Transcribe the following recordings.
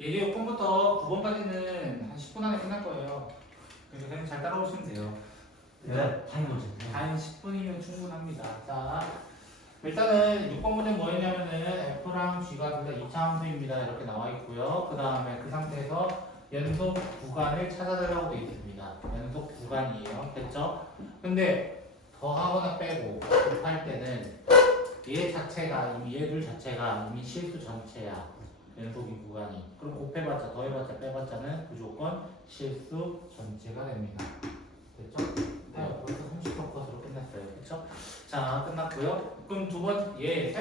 예제 6번부터 9번까지는 한 10분 안에 끝날 거예요. 그래서 그냥 잘 따라오시면 돼요. 네, 타이머지. 단 10분이면 충분합니다. 자, 일단은 6번 문제 뭐였냐면은 F랑 G가 둘 다 이차함수입니다. 이렇게 나와 있고요. 그 다음에 그 상태에서 연속 구간을 찾아달라고 되어 있습니다. 연속 구간이에요. 됐죠? 근데 더하거나 빼고 곱할 때는 얘 자체가 얘 자체가 이미 실수 전체야. 연속인 구간이. 그럼 곱해봤자 더해봤자 빼봤자는 무조건 실수 전체가 됩니다. 됐죠? 네, 벌써 30번 컷으로 끝났어요. 그쵸? 자, 끝났고요. 그럼 세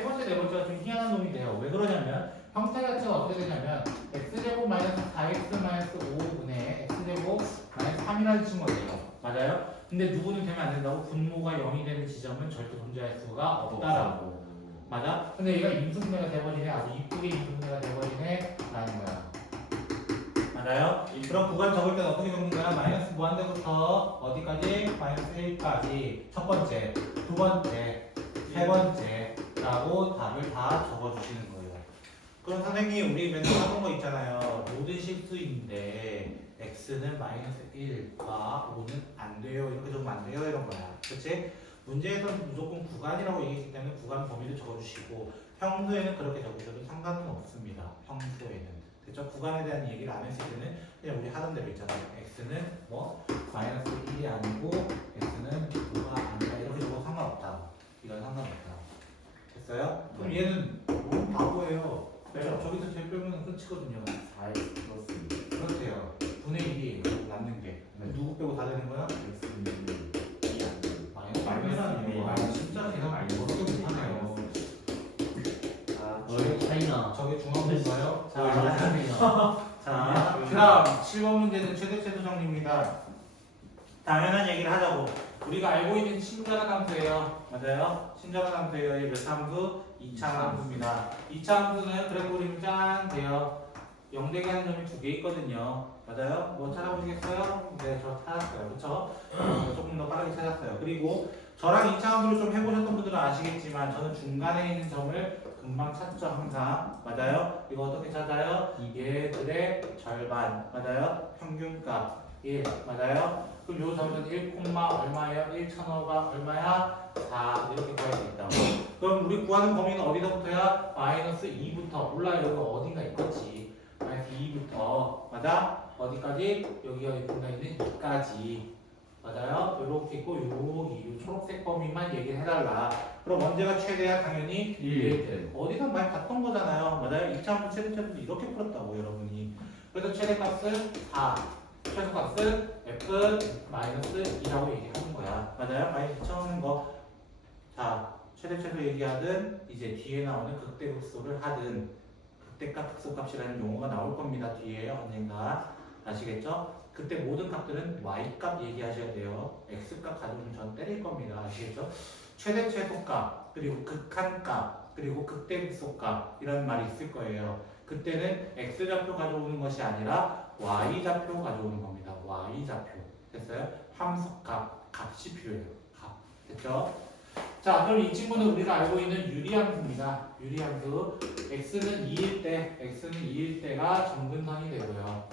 번째, 네 번째가 좀 희한한 놈이 돼요. 왜 그러냐면, 형태 자체가 어떻게 되냐면, x제곱 마이너스 4x 마이너스 5분의 x제곱 마이너스 3이라는 친구가 돼요. 맞아요? 근데 누구는 되면 안 된다고? 분모가 0이 되는 지점은 절대 존재할 수가 없다라고. 맞아? 근데 얘가 임수분해가 돼버리네. 아주 이쁘게 임수분해가 돼버리네. 라는 거야. 맞아요? 그럼 구간 적을 때는 어떻게 적는 거야? 마이너스 무한대부터 어디까지? 마이너스 1까지 첫 번째, 두 번째, 세 번째라고 답을 다 적어주시는 거예요. 그럼 선생님 우리 맨날 하는 거 있잖아요. 모든 실수인데 x는 마이너스 1과 5는 안 돼요. 이렇게 적으면 안 돼요. 이런 거야. 그치? 문제에서는 무조건 구간이라고 얘기했기 때문에 구간 범위를 적어주시고 평소에는 그렇게 적으셔도 상관은 없습니다. 평소에는. 그쵸? 구간에 대한 얘기를 안 했을 때는 그냥 우리 하던 대로 있잖아요. x는 뭐 마이너스 1이 아니고 x는 5가 아니라 이렇게 적어도 상관없다. 이건 상관없다. 됐어요? 그럼 얘는 너무 바보예요. 그렇죠? 저기서 제일 빼면 끝이거든요. 4x 플러스 그렇대요. 분의 1이 남는 게. 네. 누구 빼고 다 되는 거야? x는 2 아니고 마이너스라니요. 아, 진짜 계산 어떻게 못하네요. 너의 차이나 저게 중앙인가요? 너의 차이나 자, 그다음 7번 문제는 최대 정리입니다. 당연한 얘기를 하자고. 우리가 알고 있는 친절한 함수예요. 맞아요? 친절한 함수예요. 이몇 함수? 2차 함수입니다. 2차 함수는 그래프 그리면 짠 돼요. 0되게 하는 점이 두 개 있거든요. 맞아요? 뭐 찾아보시겠어요? 네, 저 찾았어요. 그쵸? 조금 더 빠르게 찾았어요. 그리고 저랑 2차 함수를 좀 해보셨던 분들은 아시겠지만 저는 중간에 있는 점을 금방 찾죠, 항상. 맞아요? 이거 어떻게 찾아요? 얘들의 절반. 맞아요? 평균값. 1. 맞아요? 그럼 요 점은 1, 얼마예요? 1,000호가 얼마야? 4. 이렇게 구할 수 있다고. 그럼 우리 구하는 범위는 어디서부터야? 마이너스 2부터. 몰라요. 여기 어딘가 있겠지. 마이너스 2부터. 맞아? 어디까지? 여기가 있는 2까지. 맞아요? 요렇게 있고 여기 요 초록색 범위만 얘기를 해달라. 그럼 언제가 최대야? 당연히 1. 어디서 많이 봤던 거잖아요. 맞아요? 2차 함수 최대값도 이렇게 풀었다고 여러분이. 그래서 최대값은 4. 최소값은 f 마이너스 2라고 얘기하는 거야. 맞아요? 마이너스 처음인 거. 자, 최대 얘기하든 이제 뒤에 나오는 극대극소를 하든 극대값, 극소값이라는 용어가 나올 겁니다. 뒤에 언젠가. 아시겠죠? 그때 모든 값들은 y값 얘기하셔야 돼요. x값 가지고는 전 때릴 겁니다. 아시겠죠? 최소값, 그리고 극한값, 그리고 극대극소값 이런 말이 있을 거예요. 그때는 x좌표 가져오는 것이 아니라 y좌표 가져오는 겁니다. y좌표. 됐어요? 함수값, 값이 필요해요. 값. 됐죠? 자, 그럼 이 친구는 우리가 알고 있는 유리함수입니다. 유리함수. x는 2일 때가 점근선이 되고요.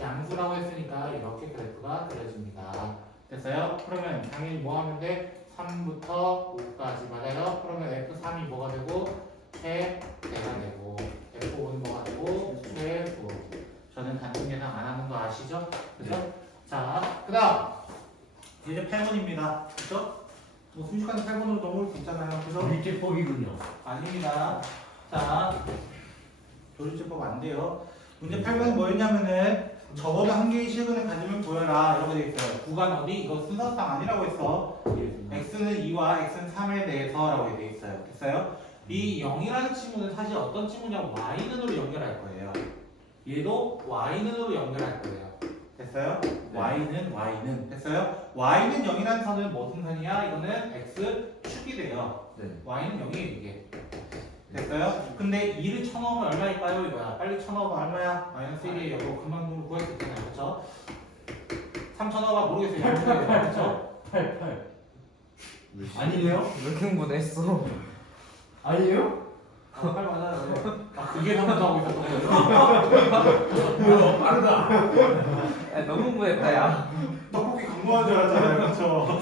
양수라고 했으니까 이렇게 그래프가 그려집니다. 됐어요? 그러면 당연히 뭐 하면 돼? 3부터 5까지 맞아요? 그러면 F3이 뭐가 되고 최대가 되고 F5는 뭐가 되고 최고. 저는 단순 계산 안 하는 거 아시죠? 그죠? 네. 자, 그 다음 이제 8번입니다. 그죠? 뭐 순식간에 8번으로 넘어올 수 있잖아요. 그죠? 밀제법이군요. 아닙니다. 자, 조립제법 안 돼요. 문제 8번은 뭐였냐면은 적어도 한 개의 실근을 가지면 보여라 이렇게 돼 있어요. 구간 어디? 이거 순서상 아니라고 했어. x는 2와 x는 3에 대해서라고 돼 있어요. 됐어요? 이 0이라는 친구는 사실 어떤 친구냐면 y는으로 연결할 거예요. 얘도 y는으로 연결할 거예요. 됐어요? 네. y는 됐어요? y는 0이라는 선은 무슨 선이야? 이거는 x 축이 돼요. 네. y는 0이에요 이게. 됐어요? 근데 2를 쳐넣으면 얼마일까요? 이거야. 빨리 쳐넣어봐. 얼마야? 마이너스 1이에요. 이거 금방 구할 수 있잖아요. 그쵸? 3 쳐넣어봐. 모르겠어요. 양수예요. 그쵸? 8. 아니에요? 왜 이렇게 흥분했어? 아니에요? 빨리 맞아요. 그게 잘못하고 있었던 거예요. 빠르다. 야, 너무 궁금했다 야. 떡볶이 광고한 줄 알았잖아요. 그렇죠?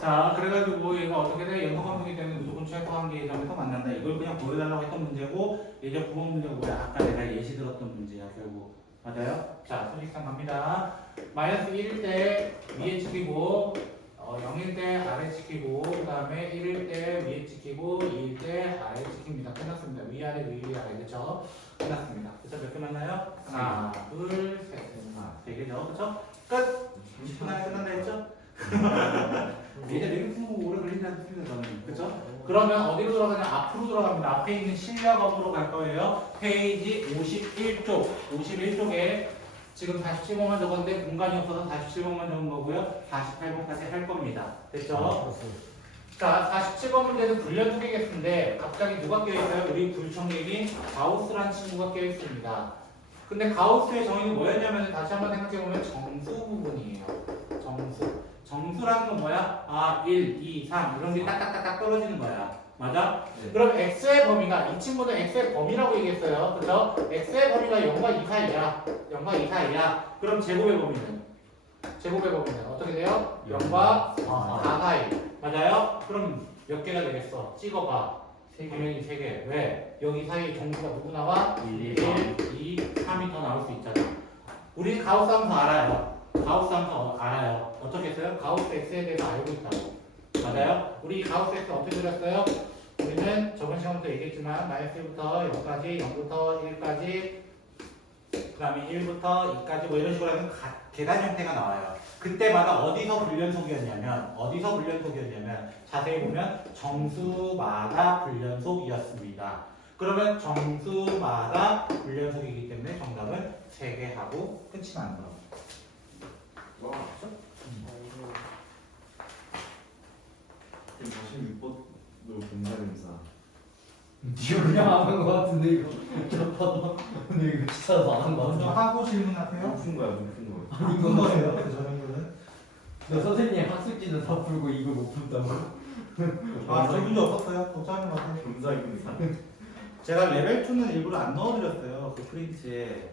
자, 그래가지고 얘가 어떻게 돼? 연속 함수기 때문에 무조건 최소 한계의 점에서 만난다. 이걸 그냥 보여달라고 했던 문제고 예전 구원 문제가 뭐야? 아까 내가 예시 들었던 문제야 결국. 맞아요? 자, 수직상 갑니다. 마이너스 1일 때 위에 찍히고 0일 때 아래 찍히고 그 다음에 1일 때 위에 찍히고 2일 때 아래 찍힙니다. 끝났습니다. 위아래 위아래 그쵸? 끝났습니다. 그쵸? 몇 개 맞나요? 하나, 둘, 셋. 세 개죠. 그쵸? 끝! 20분 안에 끝난다 했죠? 예전 내가 푸는 거 오래 걸린다는 뜻이죠 저는. 그쵸? 그러면 어디로 들어가냐? 앞으로 들어갑니다. 앞에 있는 실력업으로 갈 거예요. 페이지 51쪽에 지금 47번만 적었는데 공간이 없어서 47번만 적은 거고요. 48번까지 할 겁니다. 됐죠? 자, 47번 문제는 불연속이겠는데 갑자기 누가 껴있어요? 우리 불청객인 가우스라는 친구가 껴있습니다. 근데 가우스의 정의는 뭐였냐면 다시 한번 생각해보면 정수 부분이에요. 정수라는 건 뭐야? 아, 1, 2, 3 이런 게 딱딱딱딱 떨어지는 거야. 맞아? 네. 그럼 x의 범위가 이 친구는 x의 범위라고 얘기했어요. 그래서 x의 범위가 0과 2 사이야. 0과 2 사이야. 그럼 제곱의 범위는 어떻게 돼요? 0과 4 사이. 맞아요? 그럼 몇 개가 되겠어? 찍어봐. 당연히 3개. 왜? 여기 사이에 정수가 누구 나와? 1, 2, 3이 더 나올 수 있잖아. 우리 가우스 함수 알아요. 어떻게 했어요? 가우스 x에 대해서 알고 있다고. 맞아요? 우리 가우스 x 어떻게 그렸어요? 우리는 저번 시간부터 얘기했지만 마이너스 1부터 0까지, 0부터 1까지, 그 다음에 1부터 2까지 뭐 이런 식으로 하면 계단 형태가 나와요. 그때마다 어디서 불연속이었냐면 자세히 보면 정수마다 불연속이었습니다. 그러면 정수마다 불연속이기 때문에 정답은 3개 하고 끝이 나는 거예요. 와. 46번도 분자dem사. 니가 그냥 하는 거 같은데 이거. 저 봐도 근데 이거 치사해서 안 한 거 먼저 같은데. 하고 질문하세요. 높은 거야, 높은 거. 이건 거예요. 그 정도는. 너 선생님 학습지는 다 풀고 이거 못 푼다고? 아, 저 문제 없었어요. 걱정하지 마세요. 분자입니다. 제가 레벨 2는 일부러 안 넣어드렸어요. 그 프린트에.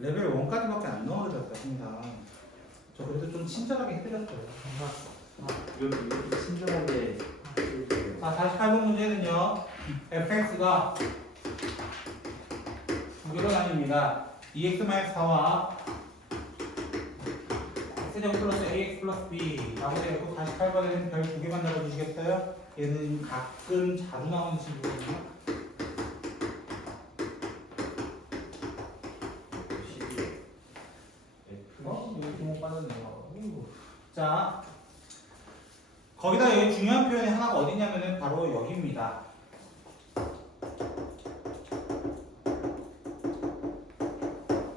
레벨 1까지밖에 안 넣어드렸어요. 항상. 저 그래도 좀 친절하게 해드렸어요. 이것도 친절하게. 자, 48번 문제는요. fx가 두 개로 나뉩니다. 2x-4와 x제곱 플러스 ax 플러스 b 라고 되어 있고 48번에는 별 두 개만 잡아주시겠어요? 얘는 가끔 자주 나오는 친구거든요. 여기 구멍 빠졌네요. 자, 거기다 여기 중요한 표현이 하나가 어디냐면은 바로 여기입니다.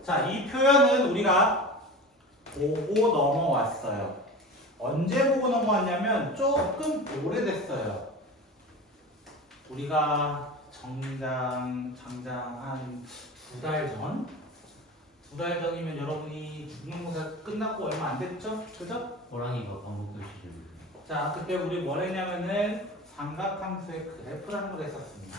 자, 이 표현은 우리가 보고 넘어왔어요. 언제 보고 넘어왔냐면 조금 오래됐어요. 우리가 장장 한 2달 전? 2달 전이면 여러분이 중간고사 끝났고 얼마 안 됐죠? 그죠? 호랑이가 방금 시절. 자, 그때 우리 뭘 했냐면은 삼각함수의 그래프라는 걸 했었습니다.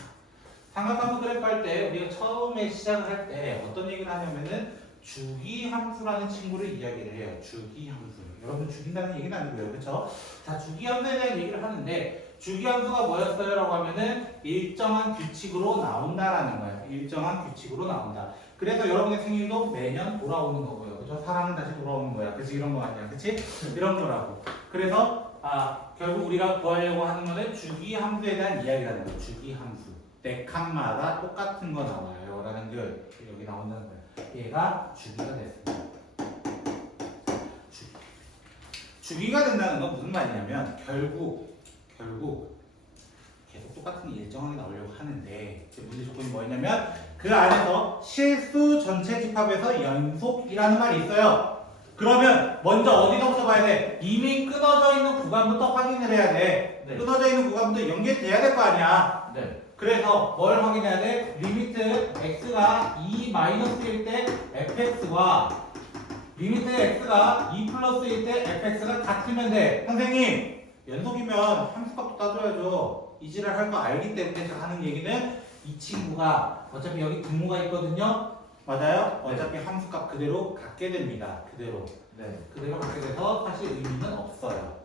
삼각함수 그래프 할 때 우리가 처음에 시작을 할 때 어떤 얘기를 하냐면은 주기함수라는 친구를 이야기를 해요. 주기함수. 여러분 죽인다는 얘기는 아니고요. 그렇죠? 자, 주기함수에 대한 얘기를 하는데 주기함수가 뭐였어요? 라고 하면은 일정한 규칙으로 나온다라는 거예요. 일정한 규칙으로 나온다. 그래서 여러분의 생일도 매년 돌아오는 거고요. 그죠? 사랑은 다시 돌아오는 거야. 그치? 이런 거 아니야. 그치? 이런 거라고. 그래서 결국 우리가 구하려고 하는 거는 주기함수에 대한 이야기라는 거예요. 주기함수. 네 칸마다 똑같은 거 나와요. 라는 게 여기 나온다는 거예요. 얘가 주기가 됐습니다. 주기가 된다는 건 무슨 말이냐면 결국 계속 똑같은 게 일정하게 나오려고 하는데 문제 조건이 뭐였냐면 그 안에서 실수 전체 집합에서 연속이라는 말이 있어요. 그러면 먼저 어디서부터 봐야 돼? 이미 끊어져 있는 구간부터 확인을 해야 돼. 네. 끊어져 있는 구간부터 연결돼야 될 거 아니야. 네. 그래서 뭘 확인해야 돼? 리미트 x가 2-1일 때 fx와 리미트 x가 2+1일 때 fx가 같으면 돼. 선생님 연속이면 함수값도 따져야죠. 이지랄 할 거 알기 때문에 제가 하는 얘기는 이 친구가 어차피 여기 분모가 있거든요. 맞아요? 네. 어차피 함수값 그대로 갖게 됩니다. 그대로 갖게 돼서 사실 의미는 없어요.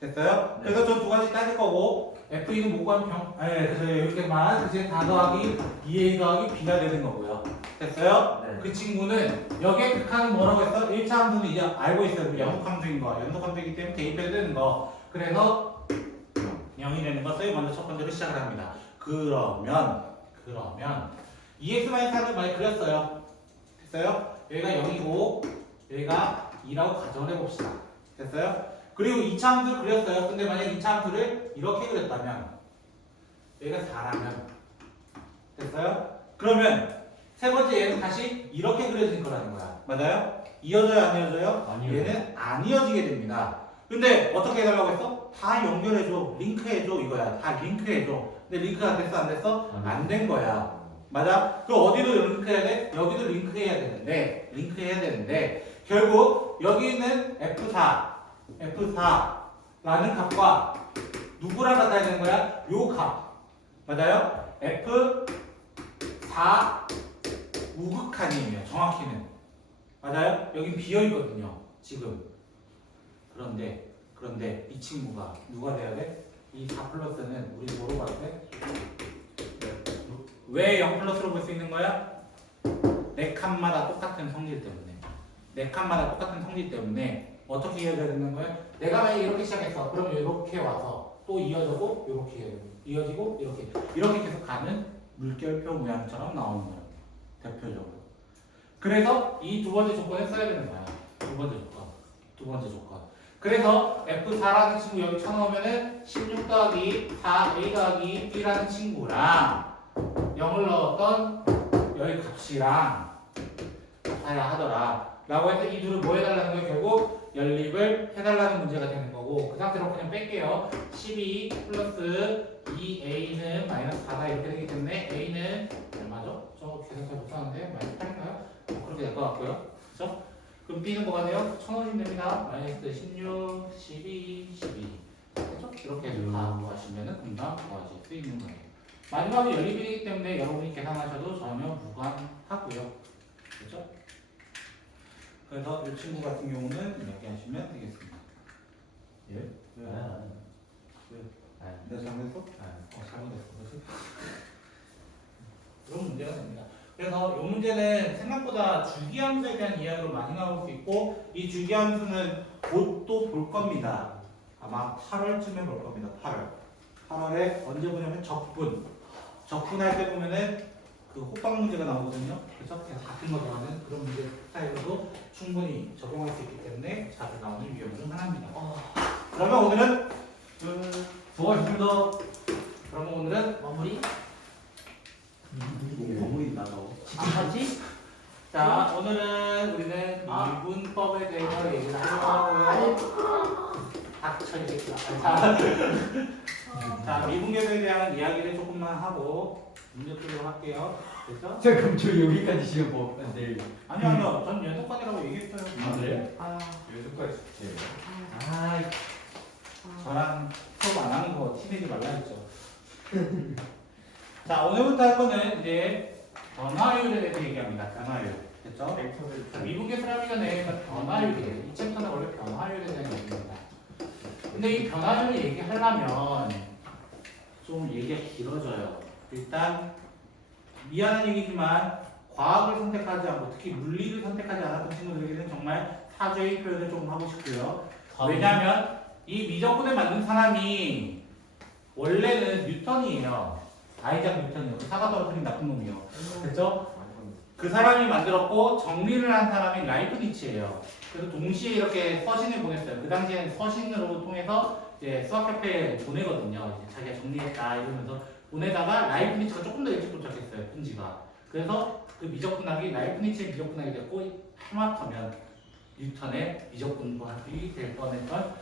됐어요? 네. 그래서 저 두 가지 따질 거고 FE는 모관 병, 그래서 이렇게만 이제 4 더하기 2A 더하기 B가 되는 거고요. 됐어요? 네. 그 친구는 여기에 극한은 뭐라고 했어? 1차 함수는 이제 알고 있어요. 연속 함수인 거. 연속 함수이기 때문에 대입해야 되는 거. 그래서 0이 되는 것을 먼저 첫 번째로 시작을 합니다. 그러면 2x-4를 많이 그렸어요. 됐어요? 여기가 0이고 여기가 2라고 가정을 해봅시다. 됐어요? 그리고 2차 함수를 그렸어요. 근데 만약 2차 함수를 이렇게 그렸다면 여기가 4라면 됐어요? 그러면 세 번째 얘는 다시 이렇게 그려진 거라는 거야. 맞아요? 이어져요? 안 이어져요? 안 이어져요. 얘는 안 이어지게 됩니다. 근데 어떻게 해달라고 했어? 다 연결해줘. 링크해줘 이거야. 다 링크해줘. 근데 링크가 됐어? 안 됐어? 안 된 거야. 맞아? 그럼 어디도 링크해야 돼? 여기도 링크해야 되는데 결국 여기는 F4라는 값과 누구랑 같아야 되는 거야? 요 값. 맞아요? F4 우극한이에요. 정확히는. 맞아요? 여긴 비어있거든요. 지금. 그런데 이 친구가 누가 돼야 돼? 이 4 플러스는 우리 뭐로 봐야 돼? 왜 0 플러스로 볼 수 있는 거야? 네 칸마다 똑같은 성질 때문에 어떻게 이어져야 되는 거야? 내가 만약 이렇게 시작했어. 그럼 이렇게 와서 또 이어지고 이렇게 이어지고 이렇게 계속 가는 물결표 모양처럼 나오는 거야. 대표적으로. 그래서 이 두 번째 조건을 써야 되는 거야. 두 번째 조건. 그래서 F4라는 친구 여기 쳐넣으면은 16 더하기 4A 더하기 B라는 친구랑 0을 넣었던 여기 값이랑 같아야 하더라. 라고 해서 이 둘을 뭐 해달라는 거예요? 결국 연립을 해달라는 문제가 되는 거고 그 상태로 그냥 뺄게요. 12 플러스 2A는 마이너스 4다 이렇게 되기 때문에 A는 얼마죠? 저 계산 잘 못하는데 마이너스 8인가요? 그렇게 될 것 같고요. 그렇죠? 그럼 B는 뭐가 돼요? 1000원이면 됩니다. 마이너스 16, 12, 12 그렇죠? 이렇게 해서 다 구하시면 금방 구하실 수 있는 거예요. 마지막에 연립이기 때문에 여러분이 계산하셔도 전혀 무관하고요. 그렇죠? 그래서 이 친구 같은 경우는 이렇게 하시면 되겠습니다. 예? 내가 잘못했어? 잘못했어. 그렇지? 그런 문제가 됩니다. 그래서 이 문제는 생각보다 주기함수에 대한 이야기로 많이 나올 수 있고 이 주기함수는 곧 또 볼 겁니다. 아마 8월쯤에 볼 겁니다. 8월에 언제 보냐면 적분할 때 보면은 그 호빵 문제가 나오거든요. 그래서 같은 거 좋아하는 그런 문제 스타일로도 충분히 적용할 수 있기 때문에 자주 나오는 유형 중 하나입니다. 그러면 오늘은 수고하셨습니다. 그러면 오늘은 마무리. 건물이 나가고 치킨하지? 자, 오늘은 우리는 미분법에 대해서 얘기를 하려고 하고요. 닥쳐 이 새끼야. 자, 미분계에 대한 이야기를 조금만 하고 문제 풀도록 할게요. 됐죠? 그럼 저 여기까지 지금 뭐 내일. 아니요. 전 연속관이라고 얘기했어요. 그래요? 요즘까지 숙제예요. 아, 저랑 수업 안 하는 거 티내지 말라 했죠. 자, 오늘부터 할 거는 이제 변화율에 대해서 얘기합니다. 변화율. 됐죠? 자, 미분계 수렴 전에 변화율이에요. 이 챕터는 원래 변화율에 대한 얘기입니다. 근데 이 변화율을 얘기하려면 좀 얘기가 길어져요. 일단 미안한 얘기지만 과학을 선택하지 않고 특히 물리를 선택하지 않았던 친구들에게는 정말 사죄의 표현을 조금 하고 싶고요. 왜냐하면 이 미적분을 만든 사람이 원래는 뉴턴이에요. 아이작 뉴턴이요. 그 사과 떨어뜨린 나쁜 놈이요. 됐죠? 그 사람이 만들었고 정리를 한 사람이 라이프니츠예요. 그래서 동시에 이렇게 서신을 보냈어요. 그 당시에는 서신으로 통해서 이제 수학협회에 보내거든요. 이제 자기가 정리했다 이러면서 보내다가 라이프니츠가 조금 더 일찍 도착했어요. 편지가. 그래서 그 미적분학이 라이프니츠의 미적분학이 됐고 하마터면 뉴턴의 미적분학이 될 뻔했던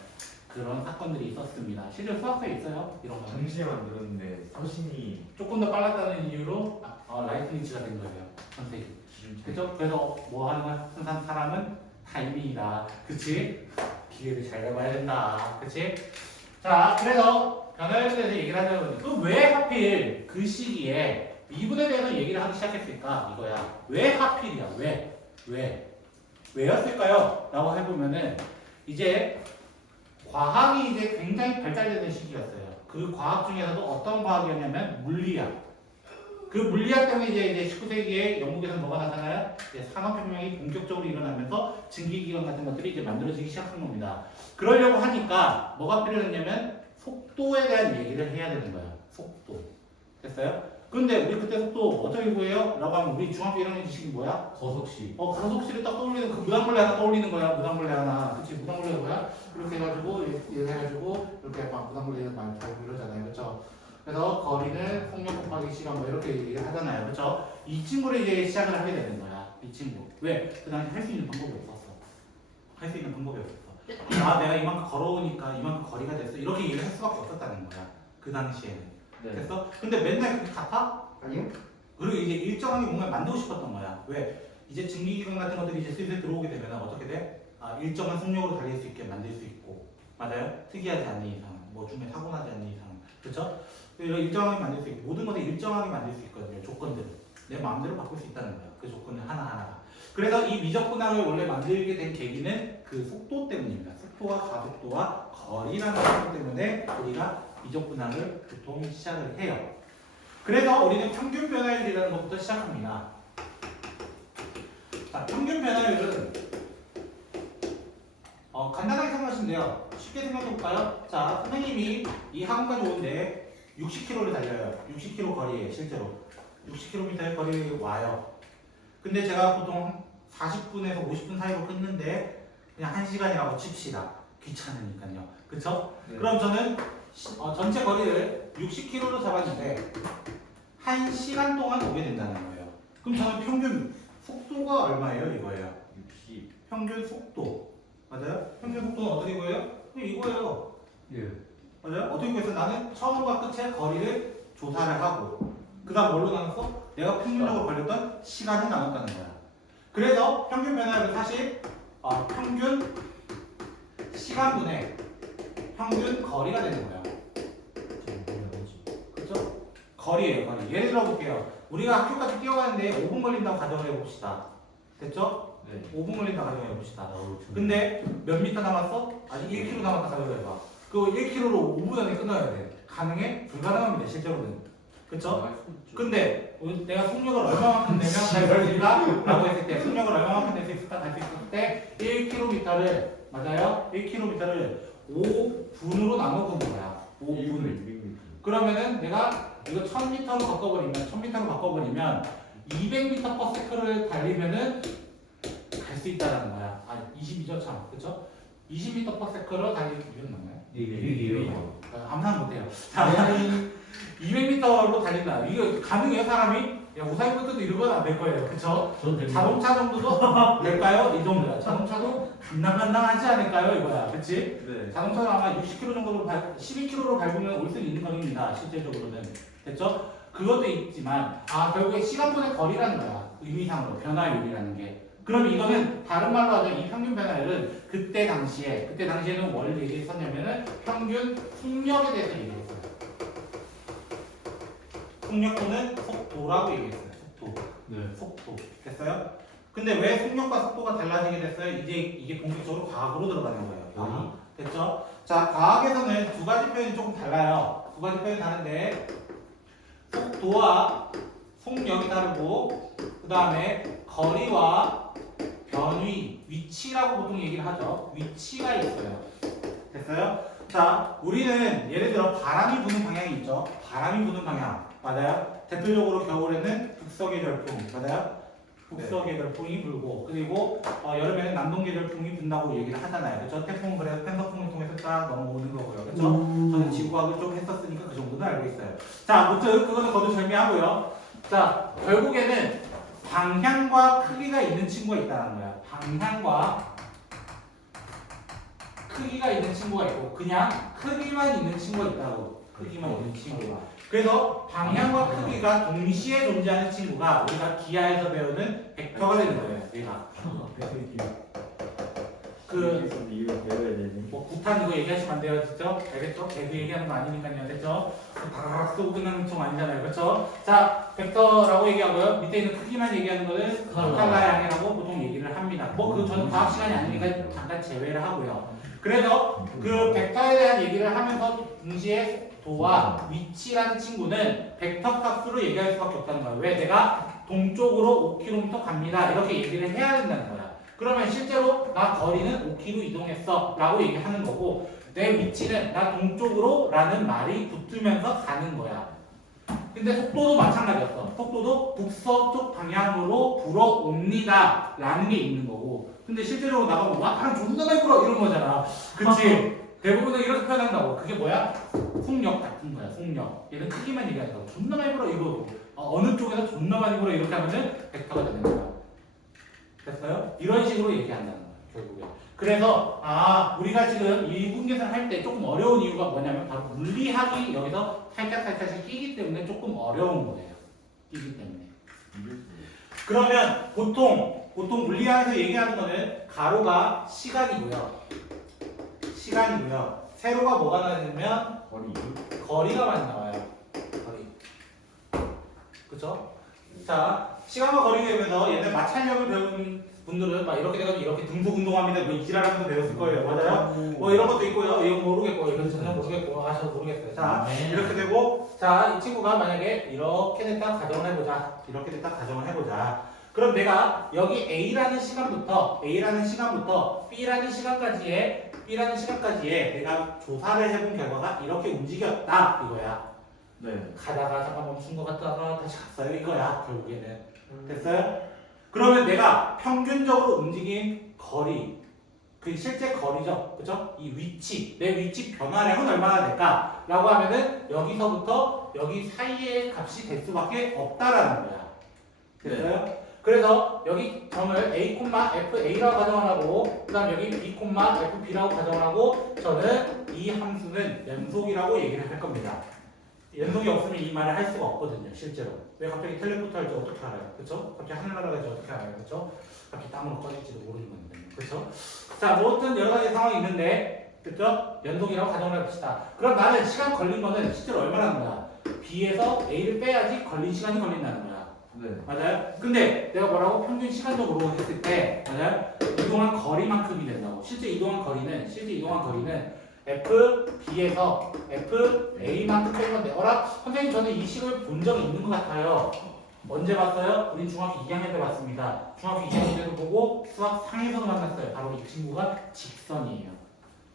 그런 사건들이 있었습니다. 실제 수학서에 있어요. 이런 거. 동시에 만들었는데 서신이 조금 더 빨랐다는 이유로 라이프니츠가 된 거예요. 선택이. 그죠? 그래서 뭐 하는 거야? 항상 사람은 타이밍이다. 그치? 기회를 잘 잡아야 된다. 그치? 자, 그래서 변화율에 대해서 얘기를 하자면 또 왜 하필 그 시기에 미분에 대해서 얘기를 하기 시작했으니까 이거야. 왜 하필이야? 왜였을까요? 라고 해보면은 이제 과학이 이제 굉장히 발달되는 시기였어요. 그 과학 중에서도 어떤 과학이었냐면 물리학. 그 물리학 때문에 이제 19세기에 영국에서 뭐가 나타나요? 이제 산업혁명이 본격적으로 일어나면서 증기기관 같은 것들이 이제 만들어지기 시작한 겁니다. 그러려고 하니까 뭐가 필요했냐면 속도에 대한 얘기를 해야 되는 거야. 속도. 됐어요? 근데 우리 그때 속도 어떻게 구해요? 라고 하면 우리 중학교 1학년 지식이 뭐야? 거석시. 가속시를 딱 떠올리는 그 무당벌레 하나 떠올리는 거야. 무당벌레 하나. 그치? 무당벌레가 뭐야? 이렇게 해가지고 이렇게 해가지고 이렇게 막 무당벌레는 많이 잘 이러잖아요. 그쵸? 그래서 거리는 속력 곱하기 시간 뭐 이렇게 얘기를 하잖아요. 그쵸? 이 친구를 이제 시작을 하게 되는 거야. 이 친구. 왜? 그 당시 할 수 있는 방법이 없었어. 할 수 있는 방법이 없었어. 아, 내가 이만큼 걸어오니까 이만큼 거리가 됐어. 이렇게 얘기를 할 수밖에 없었다는 거야. 그 당시에는. 네. 됐어? 근데 맨날 그게 같아? 아니요? 그리고 이제 일정하게 뭔가 만들고 싶었던 거야. 왜? 이제 증기기관 같은 것들이 이제 슬슬 들어오게 되면 어떻게 돼? 일정한 속력으로 달릴 수 있게 만들 수 있고, 맞아요? 특이하지 않는 이상, 뭐 중에 타고나지 않는 이상, 그렇죠? 이런 일정하게 만들 수 있고, 모든 것을 일정하게 만들 수 있거든요. 조건들을 내 마음대로 바꿀 수 있다는 거야. 그 조건을 하나하나가. 그래서 이 미적분학을 원래 만들게 된 계기는 그 속도 때문입니다. 속도와 가속도와 거리라는 속도 때문에 우리가 미적분학을 보통 시작을 해요. 그래서 우리는 평균 변화율이라는 것부터 시작합니다. 자, 평균 변화율은 간단하게 생각하시면 돼요. 쉽게 생각해 볼까요? 자, 선생님이 이 학원까지 오는데 60km를 달려요. 60km 거리에 실제로 60km의 거리에 와요. 근데 제가 보통 40분에서 50분 사이로 끊는데 그냥 1시간이라고 칩시다. 귀찮으니까요. 그쵸? 네. 그럼 저는 전체 거리를 60km로 잡았는데 1시간 동안 오게 된다는 거예요. 그럼 저는 평균 속도가 얼마예요? 이거예요. 60. 평균 속도. 맞아요? 평균 속도는 어떻게 구해요? 이거예요. 예. 맞아요? 어떻게 구해서 나는 처음과 끝의 거리를 조사를 하고 그 다음 뭘로 나눴어? 내가 평균적으로 걸렸던 시간이 나눴다는 거야. 그래서 평균 변화율은 사실 평균 시간분의 평균 거리가 되는 거야. 그렇죠? 거리예요, 거리. 예를 들어 볼게요. 우리가 학교까지 뛰어가는데 5분 걸린다고 가정을 해봅시다. 됐죠? 네. 5분 걸린다고 가정을 해봅시다. 근데 몇 미터 남았어? 아직 1km 남았다 가정을 해봐. 그 1km로 5분 안에 끝나야 돼. 가능해? 불가능합니다, 실제로는. 그쵸? 근데 내가 속력을 얼마만큼 내면 갈 수 있을까? 라고 했을 때 속력을 얼마만큼 낼 수 있을까? 갈 수 있을 때 1km를 맞아요? 1km를 5분으로 나눠 본 거야. 5분. 그러면은 내가 이거 1000m로 바꿔버리면 200m/s를 달리면은 갈 수 있다라는 거야. 22죠 참, 그렇죠? 20m/s를 달리면 맞나요? 네, 이게요. 암산 못해요. 자, 200m로 달린다. 이거 가능해요, 사람이? 야, 우사인 것도 이런 건 안 될 거예요, 그렇죠? 전 됩니다. 자동차 정도도 될까요? 이 정도야. 자동차도 간당간당하지 않을까요, 이거야, 그렇지? 네. 자동차는 아마 60km 정도로 12km로 밟으면 올 수 있는 거리입니다. 실제적으로는. 됐죠? 그것도 있지만 결국에 시간분의 거리라는 거야. 의미상으로 변화율이라는 게. 그럼 이거는 다른 말로 하자면 이 평균 변화율은 그때 당시에는 뭘 얘기했었냐면은 평균 속력에 대해서 얘기했어요. 속력 또는 속도라고 얘기했어요. 속도. 네. 속도. 됐어요? 근데 왜 속력과 속도가 달라지게 됐어요? 이제 이게 본격적으로 과학으로 들어가는 거예요. 됐죠? 자, 과학에서는 두 가지 표현이 조금 달라요. 두 가지 표현이 다른데 속도와 속력이 다르고 그 다음에 거리와 변위, 위치라고 보통 얘기를 하죠. 위치가 있어요. 됐어요? 자, 우리는 예를 들어 바람이 부는 방향이 있죠. 바람이 부는 방향. 맞아요? 대표적으로 겨울에는 북서계절풍. 맞아요? 북서계절풍이 불고 그리고 여름에는 남동계절풍이 분다고 얘기를 하잖아요. 그렇죠? 태풍은 그래서 편서풍을 통해서 쫙 넘어오는 거고요. 그렇죠? 저는 지구과학을 좀 했었으니까 그 정도는 알고 있어요. 자, 아무튼 그거는 거두절미하고요. 자, 결국에는 방향과 크기가 있는 친구가 있다는 거야. 방향과 크기가 있는 친구가 있고 그냥 크기만 있는 친구가 있다고. 크기만 있는 친구가. 그래서 방향과 크기가 동시에 존재하는 친구가 우리가 기하에서 배우는 벡터가 되는 거예요. 얘가. 그 이거 배워야 되네. 뭐 구탄 이거 얘기하시면 안 돼요, 진짜? 알겠죠? 개그 얘기하는 거 아니니까요, 됐죠? 바라락 쏘고 끝나는 총 아니잖아요, 그렇죠? 자, 벡터라고 얘기하고요. 밑에 있는 크기만 얘기하는 거는 스칼라의 항이라고 보통 얘기를 합니다. 뭐 그 저는 과학 시간이 아니니까 잠깐 제외를 하고요. 그래서 그 벡터에 대한 얘기를 하면서 동시에 도와 위치라는 친구는 벡터 값으로 얘기할 수밖에 없다는 거예요. 왜? 내가 동쪽으로 5km 갑니다. 이렇게 얘기를 해야 된다는 거야. 그러면 실제로 나 거리는 5km 이동했어 라고 얘기하는 거고 내 위치는 나 동쪽으로 라는 말이 붙으면서 가는 거야. 근데 속도도 마찬가지였어. 속도도 북서쪽 방향으로 불어옵니다 라는 게 있는 거고 근데 실제로 나가면 와 바람 존나 많이 불어 이런 거잖아. 그치? 대부분은 이렇게 표현한다고. 그게 뭐야? 속력 같은 거야. 속력. 얘는 크기만 얘기한다고. 존나 많이 불어 이거 어느 쪽에서 존나 많이 불어 이렇게 하면은 벡터가 되는 거야. 됐어요? 이런 식으로 얘기한다는 거예요, 결국에. 그래서, 우리가 지금 이분계산 할 때 조금 어려운 이유가 뭐냐면, 바로 물리학이 여기서 살짝씩 끼기 때문에 조금 어려운 거예요. 끼기 때문에. 그러면 보통 물리학에서 얘기하는 거는 가로가 시간이고요. 세로가 뭐가 나냐면, 거리가 많이 나와요. 거리. 그쵸? 자, 시간과 거리가 되면서 얘네 마찰력을 배운 분들은 막 이렇게 돼가지고 이렇게 등속 운동합니다. 뭐 이지랄하면서 배웠을 거예요. 맞아요? 뭐 이런 것도 있고요. 이거 모르겠고, 이건 전혀 모르겠고, 저도 모르겠어요. 자, 이렇게 되고, 자, 이 친구가 만약에 이렇게 됐다 가정을 해보자. 그럼 내가 여기 A라는 시간부터 B라는 시간까지의 내가 조사를 해본 결과가 이렇게 움직였다 이거야. 네. 가다가 잠깐 멈춘 것 같다가 다시 갔어요 이거야 결국에는. 됐어요? 그러면 내가 평균적으로 움직인 거리 그 실제 거리죠, 그죠? 이 위치 내 위치 변화량은 얼마나 될까? 라고 하면은 여기서부터 여기 사이의 값이 될 수밖에 없다라는 거야. 됐어요? 그래서 여기 점을 A, FA라고 가정을 하고 그 다음 여기 B, FB라고 가정을 하고 저는 이 함수는 연속이라고 얘기를 할 겁니다. 연속이 없으면 이 말을 할 수가 없거든요, 실제로. 왜 갑자기 텔레포트 할지 어떻게 알아요? 그쵸? 갑자기 하늘 날아갈지 어떻게 알아요? 그쵸? 갑자기 땅으로 꺼질지도 모르는 건데. 그쵸? 자, 뭐든 여러 가지 상황이 있는데, 그쵸? 연속이라고 가정을 해봅시다. 그럼 나는 시간 걸린 거는 실제로 얼마나 하는 거야? B에서 A를 빼야지 걸린 시간이 걸린다는 거야. 네. 맞아요? 근데 내가 뭐라고 평균 시간적으로 했을 때, 맞아요? 이동한 거리만큼이 된다고. 실제 이동한 거리는 FB에서 FA만큼 뺀 건데, 선생님 저는 이 식을 본 적이 있는 것 같아요. 언제 봤어요? 우린 중학교 2학년 때 봤습니다. 중학교 2학년 때도 보고 수학 상에서도 만났어요. 바로 이 친구가 직선이에요.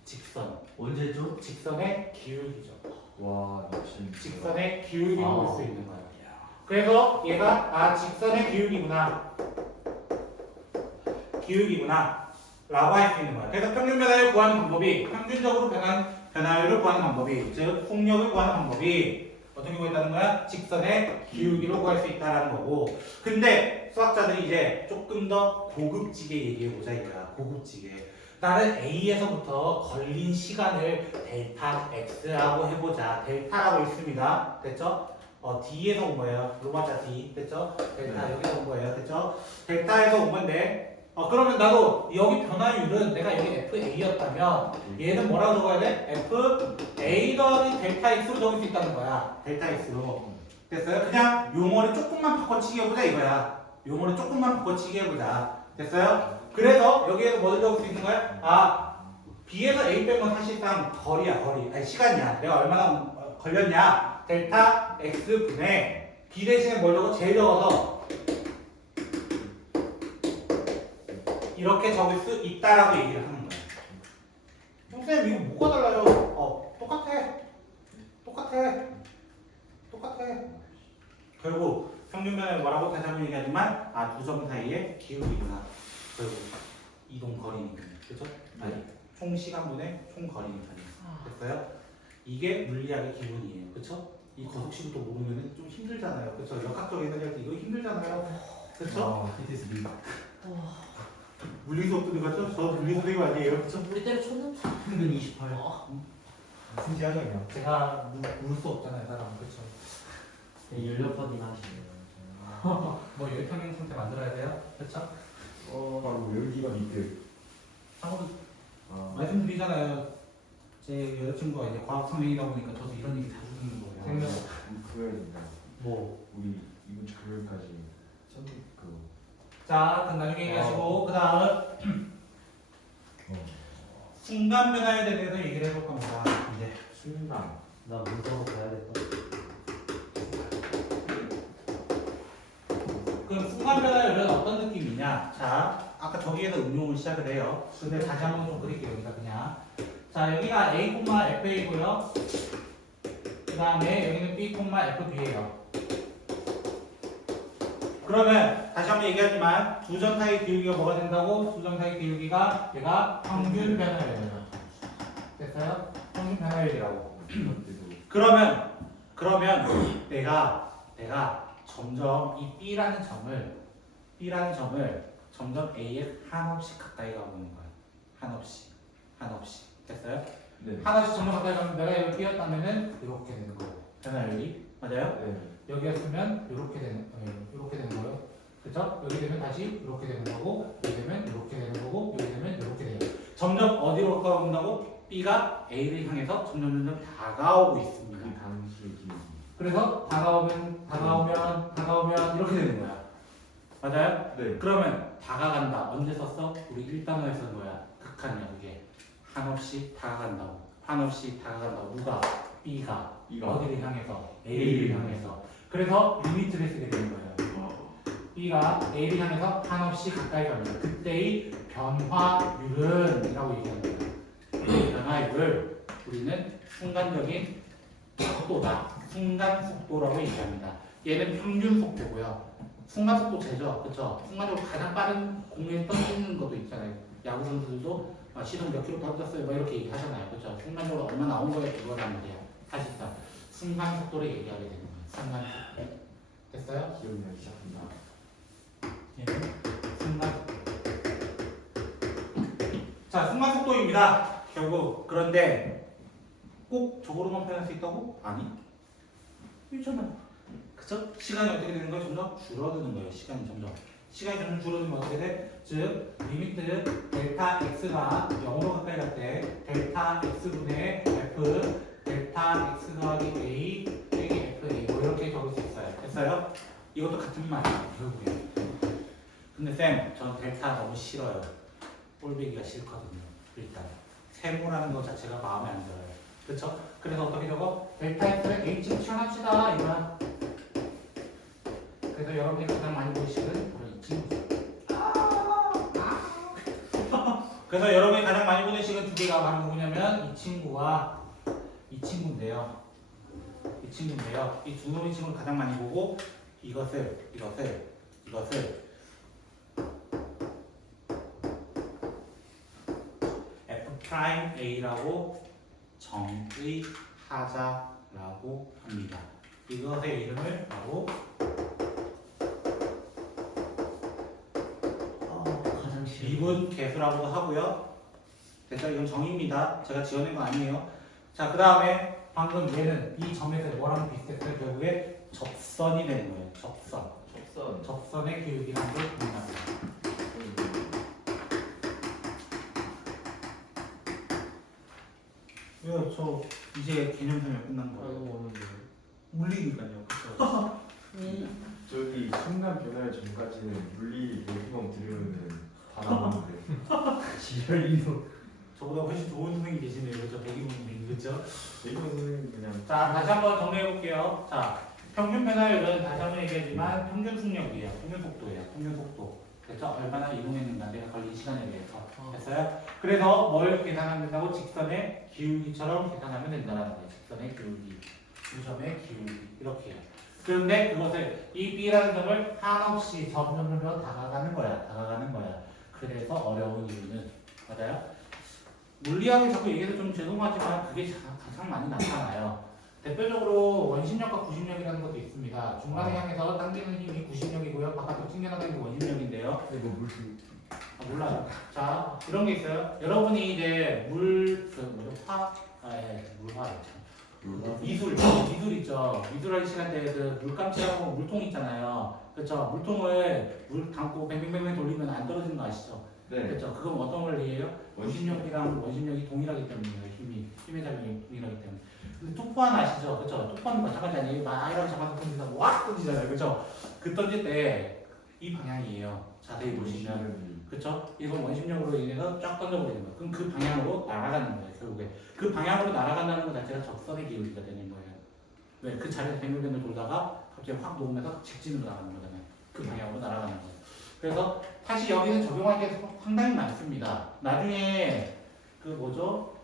직선. 언제죠? 직선의 기울기죠. 와, 역시. 직선의 기울기를 볼 수 있는 거예요. 그래서 얘가 직선의 기울기구나 라고 할 수 있는 거야. 그래서 평균 변화율을 구하는 방법이 평균적으로 변화율을 구하는 방법이 즉 속력을 구하는 방법이 어떤 경우에 있다는 거야? 직선의 기울기로 구할 수 있다라는 거고. 근데 수학자들이 이제 조금 더 고급지게 얘기해 보자 이거야. 고급지게. 나는 A에서부터 걸린 시간을 델타 X라고 해보자. 델타라고 있습니다. 됐죠? D에서 온 거예요. 로마자 D. 됐죠? 델타 여기서 온 거예요. 됐죠? 델타에서 온 건데 그러면 나도 여기 변화율은 내가 여기 FA였다면 얘는 뭐라고 적어야 돼? FA 더하기 델타 X로 적을 수 있다는 거야. 델타 X로. 됐어요? 그냥 용어를 조금만 바꿔치기 해보자 이거야. 용어를 조금만 바꿔치기 해보자. 됐어요? 그래서 여기에서 뭐를 적을 수 있는 거야? B에서 A 빼면 사실상 거리야, 거리. 아니, 시간이야. 내가 얼마나 걸렸냐? 델타 X분의 B 대신에 뭘 적어? 제일 적어서 이렇게 적을 수 있다라고 얘기를 하는 거야. 선생님 이거 뭐가 달라요? 똑같아. 결국 평균 변화를 뭐라고 다시 한번 얘기하지만 두 점 사이의 기울기구나. 결국 이동 거리니까요. 그렇죠? 아니 총 시간분의 총 거리니까요. 됐어요? 이게 물리학의 기본이에요. 그렇죠? 이 거속식부터 모르면 좀 힘들잖아요. 그렇죠? 역학적 해석할 때 이거 힘들잖아요. 그렇죠? 물리 수업 들어갔죠? 저 물리 선생님 아니에요? 그렇죠? 우리 때를 쳤는데. 평균 28. 신기하죠, 그냥. 제가 물수 없잖아요, 사람. 그렇죠? 16번이나 하시네요. 뭐 열평행 상태 만들어야 돼요? 그렇죠? 바로 열기가 밑에. 참고로 말씀드리잖아요. 제 여자친구가 이제 과학 성인이다 보니까 저도 이런 얘기 자주 듣는 거예요. 생각- 그거 해야 된다. 뭐? 우리 이번 주 금요일까지 선택 그거. 자, 그럼 나중에 얘기하시고 그 다음 순간 변화에 대해서 얘기를 해볼 겁니다. 이제 순간. 나 문서로 가야겠다. 그럼 순간 변화율은 어떤 느낌이냐? 자, 아까 저기에서 응용을 시작을 해요. 근데 다시 한번 좀 그릴게요. 여기다 그냥. 자, 여기가 A, FA고요. 그 다음에 여기는 B, FB예요. 그러면 다시 한번 얘기하지만 두 점사의 기울기가 뭐가 된다고? 두 점사의 기울기가 얘가 평균 변화율이에요. 됐어요? 평균 변화율이라고. 그러면 내가 점점 이 B라는 점을 점점 A에 한없이 가까이 가고 있는 거야. 한없이. 됐어요? 네. 한없이 점점 가까이 가면 내가 여기 B였다면은 이렇게 되는 거예요. 변화율이. 맞아요? 네. 여기였으면 이렇게 되는 거예요. 그죠? 여기 되면 다시 이렇게 되는 거고, 여기 되면 이렇게 되는 거고, 여기 되면 이렇게 돼요. 점점 어디로 가까운다고? B가 A를 향해서 점점 다가오고 있습니다. 그 당시의 기억이. 그래서 다가오면 이렇게 되는 거야. 맞아요? 네. 그러면 다가간다. 언제 썼어? 우리 1단어에 쓴 거야. 극한이야 그게. 한없이 다가간다고. 누가? B가. 이가. 어디를 향해서? A를 향해서. 그래서 리미트를 쓰게 되는 거예요. B가 A를 향해서 한없이 가까이 갑니다. 그때의 변화율은 이라고 얘기합니다. 이 변화율을 우리는 순간적인 속도다. 순간 속도라고 얘기합니다. 얘는 평균 속도고요. 순간 속도 제죠. 그쵸? 순간적으로 가장 빠른 공에 던지는 것도 있잖아요. 야구 선수들도 시속 몇 킬로 던졌어요. 뭐 이렇게 얘기하잖아요. 그쵸? 순간적으로 얼마 나온 거에 그거란 말이에요. 사실상 순간 속도를 얘기하게 되는 거예요. 순간 속도. 됐어요? 기억이 나기 시작합니다. 얘는 순간 속도. 자, 순간 속도입니다. 결국 그런데 꼭 저거로만 표현할 수 있다고? 아니. 있잖아요. 그쵸? 시간이 어떻게 되는 거예요? 점점 줄어드는 거예요. 시간이 점점 줄어들면 어떻게 돼? 즉 리미트 델타 x가 0으로 가까이 갈 때 델타 x분의 f 델타 x 더하기 a 빼기 fa 뭐 이렇게 적을 수 있어요. 됐어요? 이것도 같은 말이에요. 결국에. 근데 쌤, 전 델타 너무 싫어요. 꼴배기가 싫거든요. 일단 세모라는 것 자체가 마음에 안 들어요. 그쵸? 그래서 어떻게 적어? 델타 x를 h로 치환합시다 이거야. 그래서 여러분이 가장 많이 보는 식은 바로 이 친구죠. 그래서 여러분이 가장 많이 보는 식은 두 개가 바로 누구냐면 이 친구와 이 친구인데요. 이 두 놈의 친구를 가장 많이 보고 이것을 F'A라고 정의하자라고 합니다. 이것의 이름을 바로 가장 싫어. 미분 계수라고도 하고요. 됐죠? 이건 정의입니다. 제가 지어낸 거 아니에요. 자, 그 다음에 방금 얘는 이 점에서 뭐랑 비슷했어요? 결국에 접선이 되는 거예요. 접선의 기울기라는 걸 구분합니다. 왜요? 저 이제 개념 설명 끝난 거예요. 물리니까요. 그렇죠? 저기 순간 변화의 전까지는 물리 얘기만 들으면은 다 나오는데. 지랄 이거. 저보다 훨씬 좋은 선생님이 계시네요. 그렇죠? 백이분 선생님. 그렇죠? 얘기만 선생님 그냥. 자, 다시 한번 정리해 볼게요. 자, 평균 변화율은 다시 한번 얘기하지만 평균 속력이에요. 평균 속도예요. 평균 속도. 그렇죠? 얼마나 이동했는가 내가 걸린 시간에 대해서. 됐어요? 그래서 뭘 계산하면 된다고? 직선의 기울기처럼 계산하면 된다는 거예요. 직선의 기울기. 두 점의 기울기. 이렇게요. 그런데 그것을 이 B라는 점을 한없이 점점 다가가는 거야. 그래서 어려운 이유는 맞아요? 물리학을 자꾸 얘기해서 좀 죄송하지만 그게 가장 많이 나타나요. 대표적으로 원심력과 구심력이라는 것도 있습니다. 중간에 향해서 당기는 힘이 구심력이고요. 바깥으로 튕겨나가는 게 원심력인데요. 이거 물질. 몰라요. 자, 이런 게 있어요. 여러분이 이제 물화예요. 미술 있죠. 미술할 시간대에 그 물감칠하고 물통 있잖아요. 그렇죠. 물통을 물 담고 뱅뱅뱅뱅 돌리면 안 떨어지는 거 아시죠? 네. 그렇죠. 그건 어떤 원리예요? 원심력이랑 원심력이 동일하기 때문이에요. 힘의 작용이 동일하기 때문에. 근데 뚜포한 아시죠? 그렇죠. 뚜포는 마찬가지 아니에요. 막 이렇게 잡아서 던지다 와 던지잖아요. 그렇죠. 그 던질 때 이 방향이에요. 자세히 보시면. 그렇죠? 이건 원심력으로 인해서 쫙 던져버리는 거예요. 그럼 그 방향으로 날아가는 거예요. 결국에 그 방향으로 날아간다는 것 자체가 적선의 기울기가 되는 거예요. 왜? 그 자리에서 뱅글뱅글 돌다가 갑자기 확 놓으면서 직진으로 나가는 거잖아요. 그 방향으로 날아가는 거예요. 그래서 사실 여기는 적용할 게 상당히 많습니다. 나중에 그 뭐죠?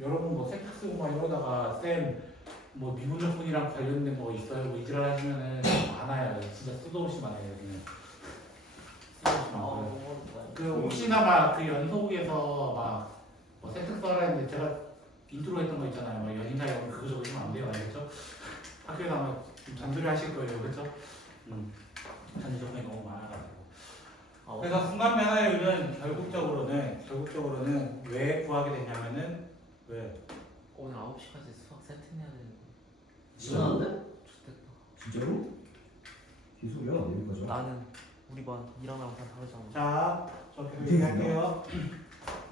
여러분 뭐 세탁 쓰고 막 이러다가 쌤 뭐 미분적분이랑 관련된 거 있어요? 뭐 이지랄 하시면은 많아요. 진짜 수도 없이 많아요. 여기는. 수도 없이 많고요. 그 혹시나 막 그 연속에서 막 뭐 세특 써라 했는데 제가 인트로 했던 거 있잖아요. 막 연인사에 오면 그거 적으시면 안 돼요, 알겠죠? 학교에서 아마 좀 잔소리 하실 거예요, 그렇죠? 잔소리 적응이 너무 많아가지고. 그래서 순간 변화율은 결국적으로는 왜 구하게 되냐면은 왜? 오늘 9시까지 수학 세트 내야 되는데 시원한데? 좋겠다. 진짜로? 계속이야 여기까지. 나는 우리 반 일어나고다 다르잖아. 자, 저 계속 얘기할게요.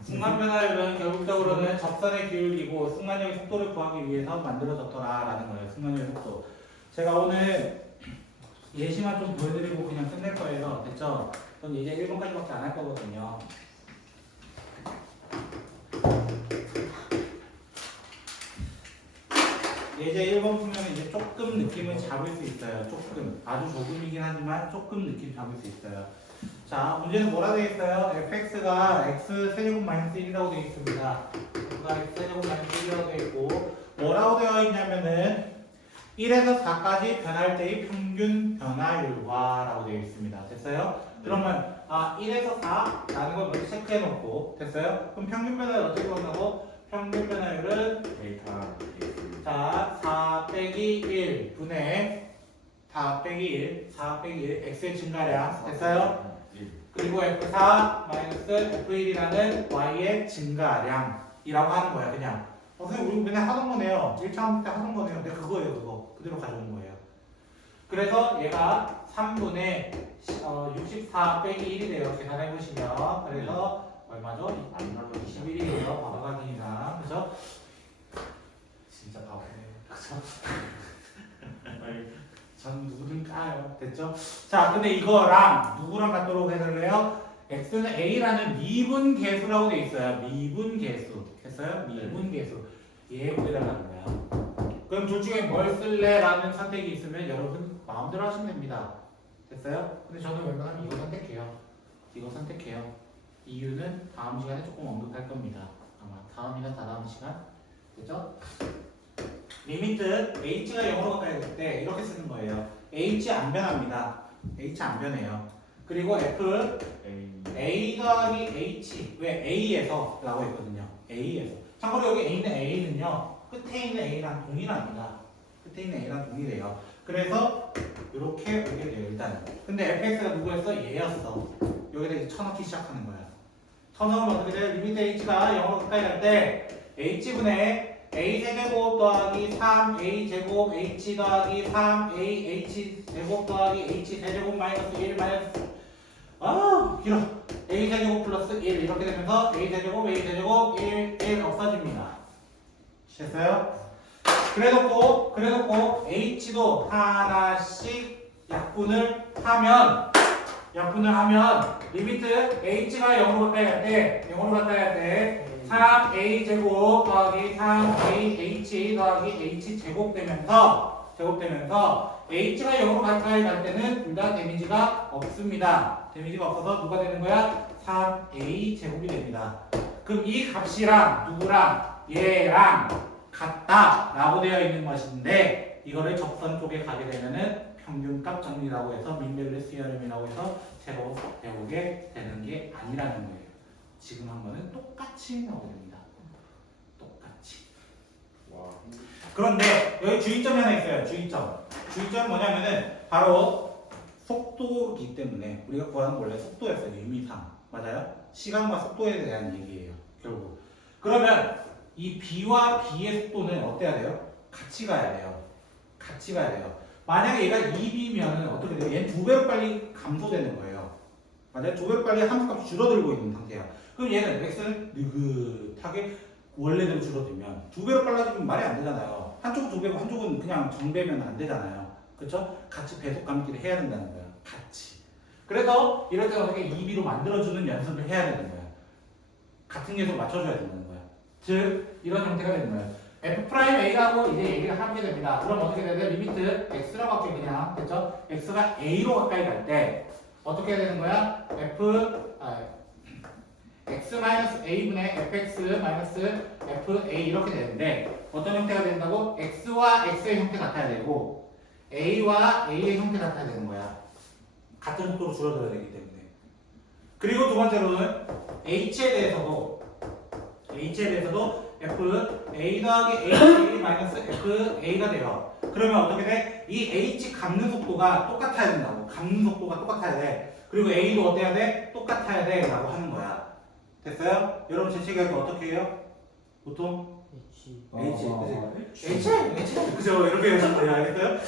순간 변화율은 결국적으로는 접선의 기울기고 순간적인 속도를 구하기 위해서 만들어졌더라라는 거예요. 순간적인 속도. 제가 오늘 예시만 좀 보여드리고 그냥 끝낼 거예요. 됐죠? 전 이제 1번까지밖에 안 할 거거든요. 예제 1번 풀면 이제 조금 느낌을 잡을 수 있어요. 조금. 아주 조금이긴 하지만 조금 느낌 잡을 수 있어요. 자, 문제는 뭐라 되어 있어요? fx가 x 세제곱 마이너스 1이라고 되어 있습니다. f가 x 세제곱 마이너스 1이라고 되어 있고 뭐라고 되어 있냐면은 1에서 4까지 변할 때의 평균 변화율과라고 되어 있습니다. 됐어요? 그러면 1에서 4라는 걸 먼저 체크해 놓고 됐어요? 그럼 평균 변화율 어떻게 구한다고? 평균 변화율은 데이터 자, 4 빼기 1 분의 4 빼기 1, 4 빼기 1, x의 증가량 됐어요? 그리고 f4 마이너스 f1이라는 y의 증가량이라고 하는 거야 그냥. 선생님 우리 맨날 하던 거네요. 1차 때 하던 거네요. 근데 그거예요 그거. 그대로 가져온 거예요. 그래서 얘가 3분의 64 빼기 1이 돼요. 계산해 보시면. 그래서 얼마죠? 21이에요. 바로 확인이나. 그죠? 진짜 바보네요. 그죠? 전 누구든 까요. 됐죠? 자, 근데 이거랑 누구랑 같도록 해설래요? x는 a라는 미분 계수라고 돼 있어요. 미분 계수. 됐어요? 미분 계수. 얘 구해달라는 거야. 그럼 둘 중에 뭘 쓸래라는 선택이 있으면 여러분 마음대로 하시면 됩니다. 됐어요? 근데 저는 웬만하면 이거 선택해요. 이거 선택해요. 이유는 다음 시간에 조금 언급할 겁니다. 아마 다음이나 다다음 시간. 됐죠? 리미트 h가 0으로 가까이 될 때 이렇게 쓰는 거예요. h 안 변합니다. h 안 변해요. 그리고 f a 더하기 h 왜 a에서 라고 했거든요. a에서. 참고로 여기 a는요 끝에 있는 a랑 동일합니다. 끝에 있는 a랑 동일해요. 그래서 이렇게 오게 돼요 일단은. 근데 fx가 누구였어? 얘였어. 여기다 이제 쳐넣기 시작하는 거야. 쳐넣으면 어떻게 돼요? 리미트 h가 0으로 가까이 갈 때 h분의 a 세제곱 더하기 3a 제곱 h 더하기 3a h 제곱 더하기 h 세제곱 마이너스 1 마이너스 길어 a 세제곱 플러스 1 이렇게 되면서 a 세제곱 1 없어집니다. 됐어요? 그래놓고 h도 하나씩 약분을 하면 리미트 h가 0으로 가까이 갈 때 3a 제곱 더하기 3ah 더하기 h 제곱되면서 h가 0으로 가까이 갈 때는 둘 다 데미지가 없습니다. 데미지가 없어서 누가 되는 거야? 3a 제곱이 됩니다. 그럼 이 값이랑 누구랑 얘랑 같다라고 되어 있는 것인데 이거를 적선 쪽에 가게 되면은 평균값 정리라고 해서 민벨레 시어럼이라고 해서 새로 배우게 되는 게 아니라는 거예요. 지금 한 거는 똑같이 나오게 됩니다. 똑같이. 와. 그런데 여기 주의점이 하나 있어요. 주의점 뭐냐면은 바로 속도이기 때문에 우리가 구하는 건 원래 속도였어요. 의미상. 맞아요? 시간과 속도에 대한 얘기예요. 결국. 그러면 이 B와 B의 속도는 어때야 돼요? 같이 가야 돼요. 같이 가야 돼요. 만약에 얘가 2b면 어떻게 돼요? 얘는 2배로 빨리 감소되는 거예요. 만약에 2배로 빨리 함수값이 줄어들고 있는 상태야. 그럼 얘는 x는 느긋하게 원래대로 줄어들면 2배로 빨라지면 말이 안 되잖아요. 한쪽은 2배고 한쪽은 그냥 정배면 안 되잖아요. 그렇죠? 같이 배속 감기를 해야 된다는 거야. 같이. 그래서 이럴 때 어떻게 2b로 만들어주는 연습을 해야 되는 거야. 같은 계속 맞춰줘야 된다는 거야. 즉 이런 형태가 되는 거예요. f'a라고 이제 얘기를 하게 됩니다. 그럼 어떻게 돼야 돼? 리미트 x라고 할게 그냥. 됐죠? x가 a로 가까이 갈 때 어떻게 해야 되는 거야? x-a분의 fx-fa 이렇게 되는데 어떤 형태가 된다고? x와 x의 형태 같아야 되고 a와 a의 형태 같아야 되는 거야. 같은 속도로 줄어들어야 되기 때문에. 그리고 두 번째로는 h에 대해서도 f a 더하기 a 마이너스 f a가 돼요. 그러면 어떻게 돼? 이 h 감는 속도가 똑같아야 된다고. 감는 속도가 똑같아야 돼. 그리고 a도 어때야 돼? 똑같아야 돼 라고 하는 거야. 됐어요? 여러분 재채기할 때 어떻게 해요? 보통 H H 그죠? 이렇게 하시면 돼요. 알겠어요?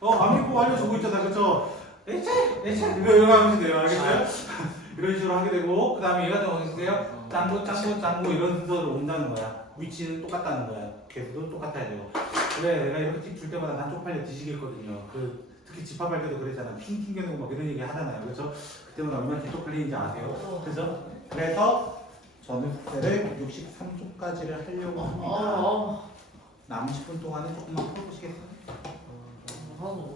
안 믿고 알려주고 있잖아. 그쵸? H 이거 하면 돼요. 알겠어요? 이런 식으로 하게 되고 그 다음에 얘가 좀 어떻게 돼요? 짱구 이런 순서로 온다는 거야. 위치는 똑같다는 거야. 개수도 똑같아야 되고. 그래 내가 이렇게 팁 줄 때마다 난 쪽팔려 뒤지겠거든요. 특히 집합할 때도 그랬잖아. 핑 튕겨내고 막 이런 얘기 하잖아요. 그렇죠? 그때마다 얼마나 개쪽팔리는지 아세요? 그죠? 그래서 저는 숙제를 63초까지를 하려고 합니다. 남은 10분 동안은 조금만 풀어보시겠어요? 하나도 모르